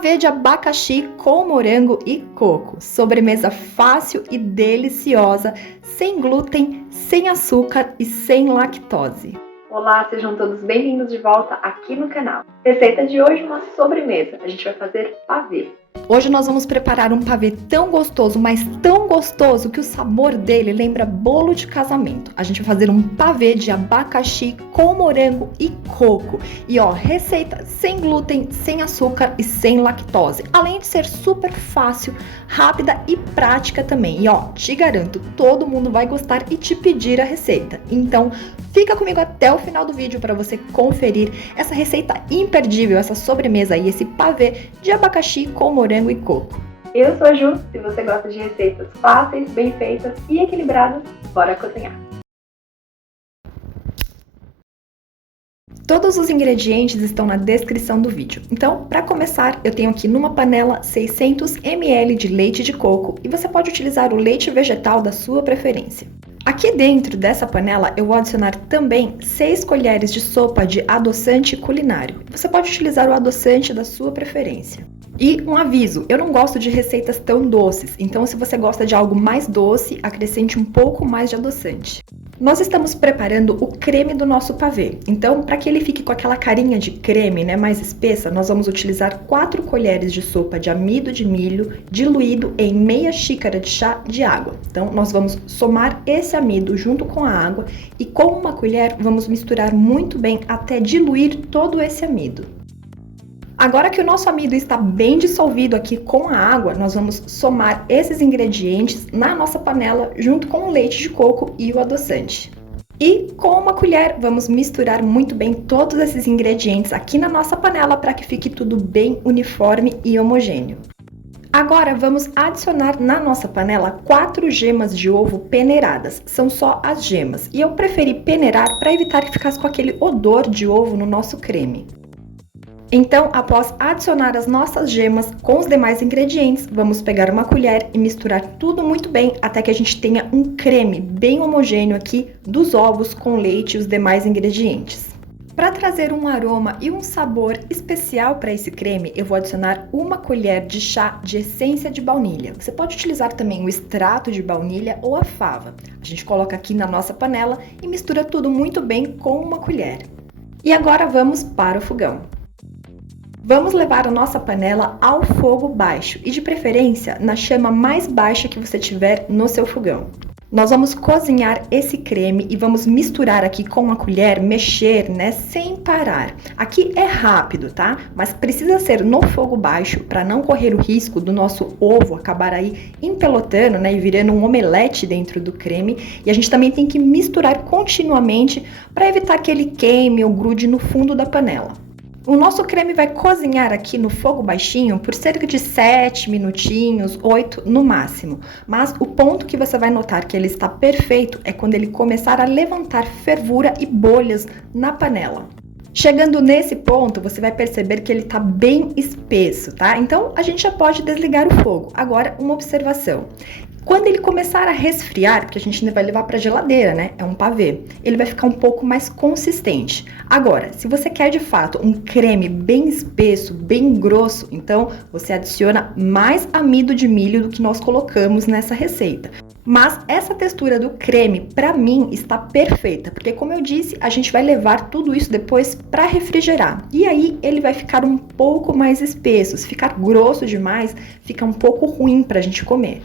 Pavê de abacaxi com morango e coco. Sobremesa fácil e deliciosa, sem glúten, sem açúcar e sem lactose. Olá, sejam todos bem-vindos de volta aqui no canal. Receita de hoje, uma sobremesa. A gente vai fazer pavê. Hoje nós vamos preparar um pavê tão gostoso, mas tão gostoso que o sabor dele lembra bolo de casamento. A gente vai fazer um pavê de abacaxi com morango e coco. E ó, receita sem glúten, sem açúcar e sem lactose. Além de ser super fácil, rápida e prática também. E ó, te garanto, todo mundo vai gostar e te pedir a receita. Então, fica comigo até o final do vídeo para você conferir essa receita imperdível, essa sobremesa aí, esse pavê de abacaxi com morango e coco. Eu sou a Ju, se você gosta de receitas fáceis, bem feitas e equilibradas, bora cozinhar! Todos os ingredientes estão na descrição do vídeo. Então, para começar, eu tenho aqui numa panela 600 ml de leite de coco e você pode utilizar o leite vegetal da sua preferência. Aqui dentro dessa panela eu vou adicionar também 6 colheres de sopa de adoçante culinário. Você pode utilizar o adoçante da sua preferência. E um aviso, eu não gosto de receitas tão doces, então se você gosta de algo mais doce, acrescente um pouco mais de adoçante. Nós estamos preparando o creme do nosso pavê, então para que ele fique com aquela carinha de creme, né, mais espessa, nós vamos utilizar 4 colheres de sopa de amido de milho diluído em meia xícara de chá de água. Então nós vamos somar esse amido junto com a água e com uma colher vamos misturar muito bem até diluir todo esse amido. Agora que o nosso amido está bem dissolvido aqui com a água, nós vamos somar esses ingredientes na nossa panela junto com o leite de coco e o adoçante. E com uma colher vamos misturar muito bem todos esses ingredientes aqui na nossa panela para que fique tudo bem uniforme e homogêneo. Agora vamos adicionar na nossa panela 4 gemas de ovo peneiradas, são só as gemas. E eu preferi peneirar para evitar que ficasse com aquele odor de ovo no nosso creme. Então, após adicionar as nossas gemas com os demais ingredientes, vamos pegar uma colher e misturar tudo muito bem até que a gente tenha um creme bem homogêneo aqui dos ovos com leite e os demais ingredientes. Para trazer um aroma e um sabor especial para esse creme, eu vou adicionar uma colher de chá de essência de baunilha. Você pode utilizar também o extrato de baunilha ou a fava. A gente coloca aqui na nossa panela e mistura tudo muito bem com uma colher. E agora vamos para o fogão. Vamos levar a nossa panela ao fogo baixo e de preferência na chama mais baixa que você tiver no seu fogão. Nós vamos cozinhar esse creme e vamos misturar aqui com uma colher, mexer, né, sem parar. Aqui é rápido, tá? Mas precisa ser no fogo baixo para não correr o risco do nosso ovo acabar aí empelotando, né, e virando um omelete dentro do creme. E a gente também tem que misturar continuamente para evitar que ele queime ou grude no fundo da panela. O nosso creme vai cozinhar aqui no fogo baixinho por cerca de 7 minutinhos, 8 no máximo. Mas o ponto que você vai notar que ele está perfeito é quando ele começar a levantar fervura e bolhas na panela. Chegando nesse ponto, você vai perceber que ele está bem espesso, tá? Então, a gente já pode desligar o fogo. Agora, uma observação. Quando ele começar a resfriar, porque a gente vai levar para a geladeira, né? É um pavê. Ele vai ficar um pouco mais consistente. Agora, se você quer de fato um creme bem espesso, bem grosso, então você adiciona mais amido de milho do que nós colocamos nessa receita. Mas essa textura do creme, para mim, está perfeita, porque como eu disse, a gente vai levar tudo isso depois para refrigerar. E aí ele vai ficar um pouco mais espesso. Se ficar grosso demais, fica um pouco ruim para a gente comer.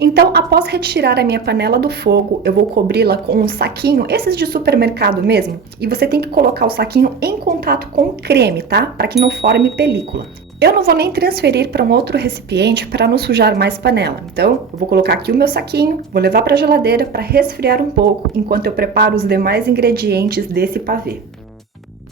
Então, após retirar a minha panela do fogo, eu vou cobri-la com um saquinho, esses de supermercado mesmo, e você tem que colocar o saquinho em contato com o creme, tá? Para que não forme película. Eu não vou nem transferir para um outro recipiente para não sujar mais panela. Então, eu vou colocar aqui o meu saquinho, vou levar para a geladeira para resfriar um pouco, enquanto eu preparo os demais ingredientes desse pavê.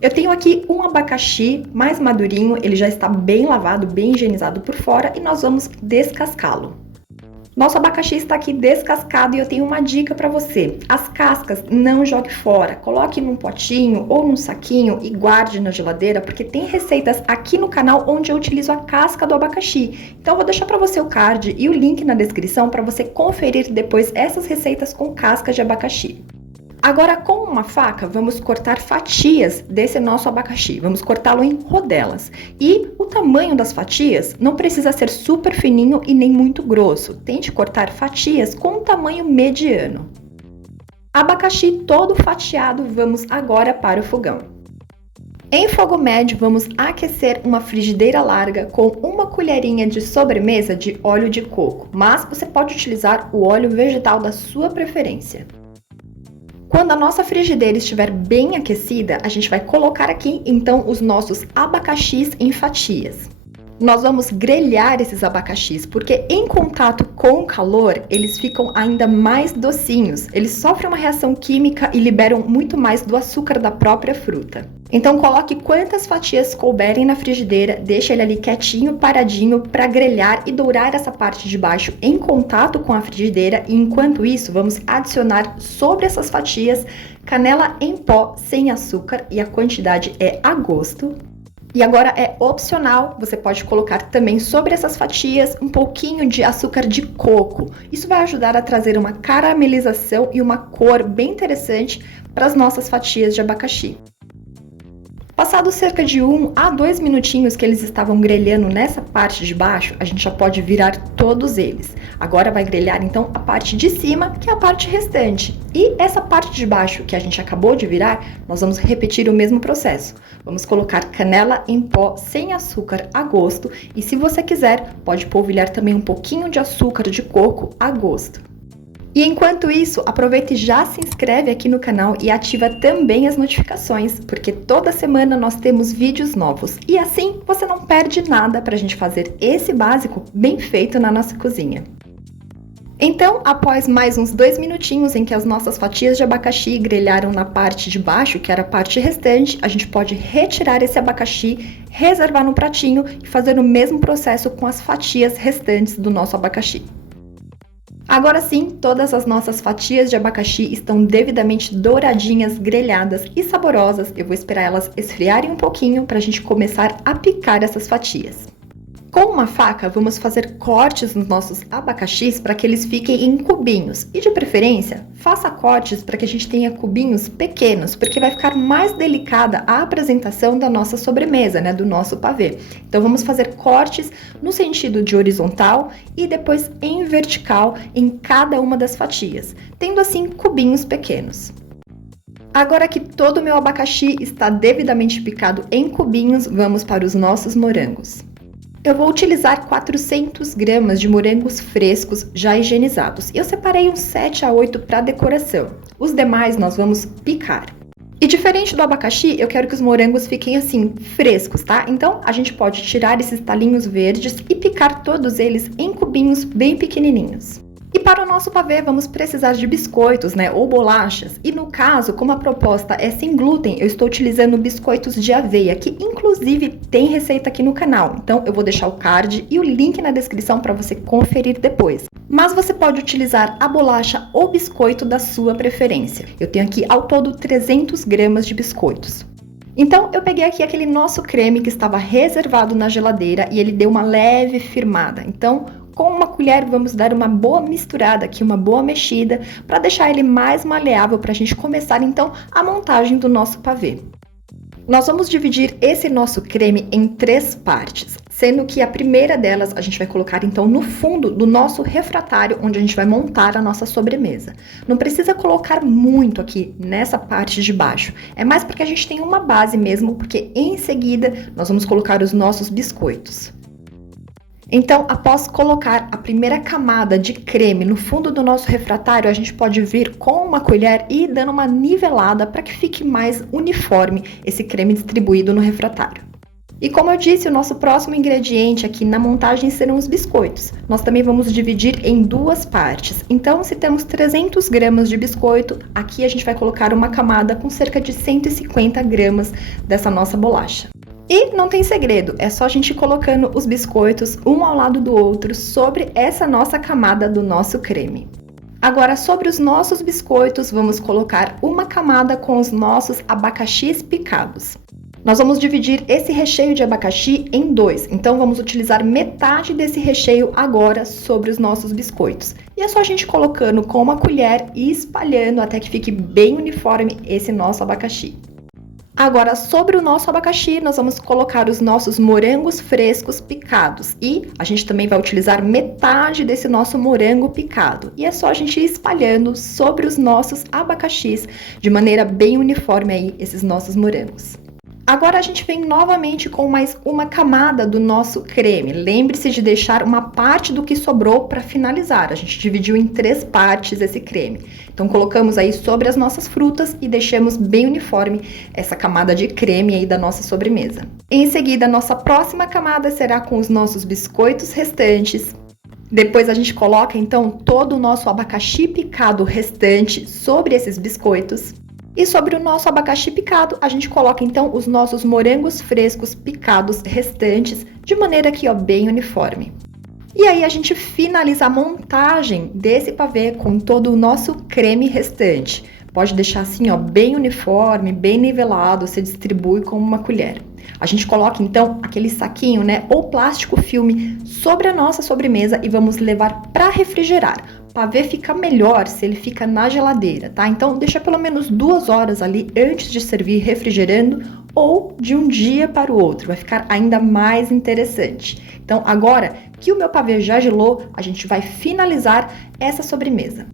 Eu tenho aqui um abacaxi mais madurinho, ele já está bem lavado, bem higienizado por fora e nós vamos descascá-lo. Nosso abacaxi está aqui descascado e eu tenho uma dica para você. As cascas não jogue fora, coloque num potinho ou num saquinho e guarde na geladeira, porque tem receitas aqui no canal onde eu utilizo a casca do abacaxi. Então eu vou deixar para você o card e o link na descrição para você conferir depois essas receitas com cascas de abacaxi. Agora, com uma faca, vamos cortar fatias desse nosso abacaxi. Vamos cortá-lo em rodelas. E o tamanho das fatias, não precisa ser super fininho e nem muito grosso. Tente cortar fatias com um tamanho mediano. Abacaxi todo fatiado, vamos agora para o fogão. Em fogo médio, vamos aquecer uma frigideira larga com uma colherinha de sobremesa de óleo de coco, mas você pode utilizar o óleo vegetal da sua preferência. Quando a nossa frigideira estiver bem aquecida, a gente vai colocar aqui então os nossos abacaxis em fatias. Nós vamos grelhar esses abacaxis, porque em contato com o calor, eles ficam ainda mais docinhos. Eles sofrem uma reação química e liberam muito mais do açúcar da própria fruta. Então coloque quantas fatias couberem na frigideira, deixe ele ali quietinho, paradinho, para grelhar e dourar essa parte de baixo em contato com a frigideira. E enquanto isso, vamos adicionar sobre essas fatias canela em pó sem açúcar, e a quantidade é a gosto. E agora é opcional, você pode colocar também sobre essas fatias um pouquinho de açúcar de coco. Isso vai ajudar a trazer uma caramelização e uma cor bem interessante para as nossas fatias de abacaxi. Passados cerca de 1 a 2 minutinhos que eles estavam grelhando nessa parte de baixo, a gente já pode virar todos eles. Agora vai grelhar então a parte de cima, que é a parte restante. E essa parte de baixo que a gente acabou de virar, nós vamos repetir o mesmo processo. Vamos colocar canela em pó sem açúcar a gosto, e se você quiser, pode polvilhar também um pouquinho de açúcar de coco a gosto. E enquanto isso, aproveita e já se inscreve aqui no canal e ativa também as notificações, porque toda semana nós temos vídeos novos. E assim você não perde nada para a gente fazer esse básico bem feito na nossa cozinha. Então, após mais uns 2 minutinhos em que as nossas fatias de abacaxi grelharam na parte de baixo, que era a parte restante, a gente pode retirar esse abacaxi, reservar no pratinho e fazer o mesmo processo com as fatias restantes do nosso abacaxi. Agora sim, todas as nossas fatias de abacaxi estão devidamente douradinhas, grelhadas e saborosas. Eu vou esperar elas esfriarem um pouquinho para a gente começar a picar essas fatias. Com uma faca, vamos fazer cortes nos nossos abacaxis para que eles fiquem em cubinhos. E de preferência, faça cortes para que a gente tenha cubinhos pequenos, porque vai ficar mais delicada a apresentação da nossa sobremesa, né, do nosso pavê. Então vamos fazer cortes no sentido de horizontal e depois em vertical em cada uma das fatias, tendo assim cubinhos pequenos. Agora que todo o meu abacaxi está devidamente picado em cubinhos, vamos para os nossos morangos. Eu vou utilizar 400 gramas de morangos frescos já higienizados. Eu separei uns 7 a 8 para decoração. Os demais nós vamos picar. E diferente do abacaxi, eu quero que os morangos fiquem assim, frescos, tá? Então, a gente pode tirar esses talinhos verdes e picar todos eles em cubinhos bem pequenininhos. E para o nosso pavê, vamos precisar de biscoitos, né, ou bolachas. E no caso, como a proposta é sem glúten, eu estou utilizando biscoitos de aveia, que inclusive tem receita aqui no canal. Então, eu vou deixar o card e o link na descrição para você conferir depois. Mas você pode utilizar a bolacha ou biscoito da sua preferência. Eu tenho aqui ao todo 300 gramas de biscoitos. Então, eu peguei aqui aquele nosso creme que estava reservado na geladeira e ele deu uma leve firmada. Então, com uma colher, vamos dar uma boa misturada aqui, uma boa mexida, para deixar ele mais maleável para a gente começar então a montagem do nosso pavê. Nós vamos dividir esse nosso creme em 3 partes, sendo que a primeira delas a gente vai colocar então no fundo do nosso refratário, onde a gente vai montar a nossa sobremesa. Não precisa colocar muito aqui nessa parte de baixo, é mais porque a gente tem uma base mesmo, porque em seguida nós vamos colocar os nossos biscoitos. Então, após colocar a primeira camada de creme no fundo do nosso refratário, a gente pode vir com uma colher e ir dando uma nivelada para que fique mais uniforme esse creme distribuído no refratário. E como eu disse, o nosso próximo ingrediente aqui na montagem serão os biscoitos. Nós também vamos dividir em 2 partes. Então, se temos 300 gramas de biscoito, aqui a gente vai colocar uma camada com cerca de 150 gramas dessa nossa bolacha. E não tem segredo, é só a gente ir colocando os biscoitos um ao lado do outro sobre essa nossa camada do nosso creme. Agora, sobre os nossos biscoitos, vamos colocar uma camada com os nossos abacaxis picados. Nós vamos dividir esse recheio de abacaxi em 2, então vamos utilizar metade desse recheio agora sobre os nossos biscoitos. E é só a gente colocando com uma colher e espalhando até que fique bem uniforme esse nosso abacaxi. Agora, sobre o nosso abacaxi, nós vamos colocar os nossos morangos frescos picados. E a gente também vai utilizar metade desse nosso morango picado. E é só a gente ir espalhando sobre os nossos abacaxis de maneira bem uniforme aí, esses nossos morangos. Agora a gente vem novamente com mais uma camada do nosso creme. Lembre-se de deixar uma parte do que sobrou para finalizar. A gente dividiu em 3 partes esse creme. Então colocamos aí sobre as nossas frutas e deixamos bem uniforme essa camada de creme aí da nossa sobremesa. Em seguida, a nossa próxima camada será com os nossos biscoitos restantes. Depois a gente coloca então todo o nosso abacaxi picado restante sobre esses biscoitos. E sobre o nosso abacaxi picado, a gente coloca então os nossos morangos frescos picados restantes, de maneira aqui, ó, bem uniforme. E aí a gente finaliza a montagem desse pavê com todo o nosso creme restante. Pode deixar assim, ó, bem uniforme, bem nivelado, você distribui com uma colher. A gente coloca então aquele saquinho, né, ou plástico filme sobre a nossa sobremesa e vamos levar para refrigerar. O pavê fica melhor se ele fica na geladeira, tá? Então deixa pelo menos 2 horas ali antes de servir refrigerando ou de um dia para o outro, vai ficar ainda mais interessante. Então agora que o meu pavê já gelou, a gente vai finalizar essa sobremesa.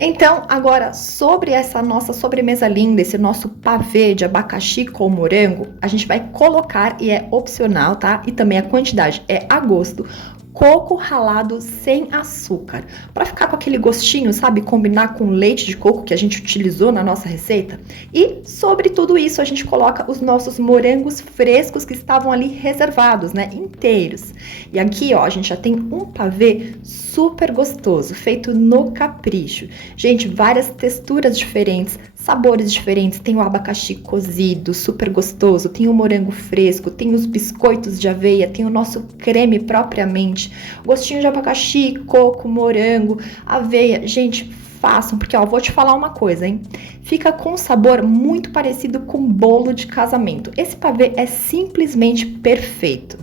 Então, agora, sobre essa nossa sobremesa linda, esse nosso pavê de abacaxi com morango, a gente vai colocar, e é opcional, tá? E também a quantidade é a gosto, coco ralado sem açúcar, para ficar com aquele gostinho, sabe? Combinar com o leite de coco que a gente utilizou na nossa receita. E sobre tudo isso, a gente coloca os nossos morangos frescos que estavam ali reservados, né? Inteiros. E aqui, ó, a gente já tem um pavê super gostoso, feito no capricho. Gente, várias texturas diferentes, sabores diferentes. Tem o abacaxi cozido, super gostoso. Tem o morango fresco, tem os biscoitos de aveia, tem o nosso creme propriamente. Gostinho de abacaxi, coco, morango, aveia. Gente, façam, porque ó, vou te falar uma coisa, hein? Fica com um sabor muito parecido com bolo de casamento. Esse pavê é simplesmente perfeito.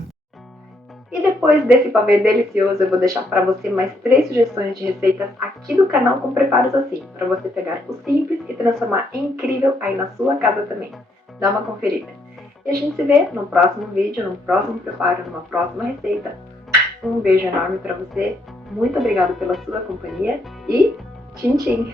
E depois desse pavê delicioso, eu vou deixar para você mais 3 sugestões de receitas aqui do canal com preparos assim, para você pegar o simples e transformar em incrível aí na sua casa também. Dá uma conferida. E a gente se vê no próximo vídeo, no próximo preparo, numa próxima receita. Um beijo enorme para você, muito obrigada pela sua companhia e tchim tchim!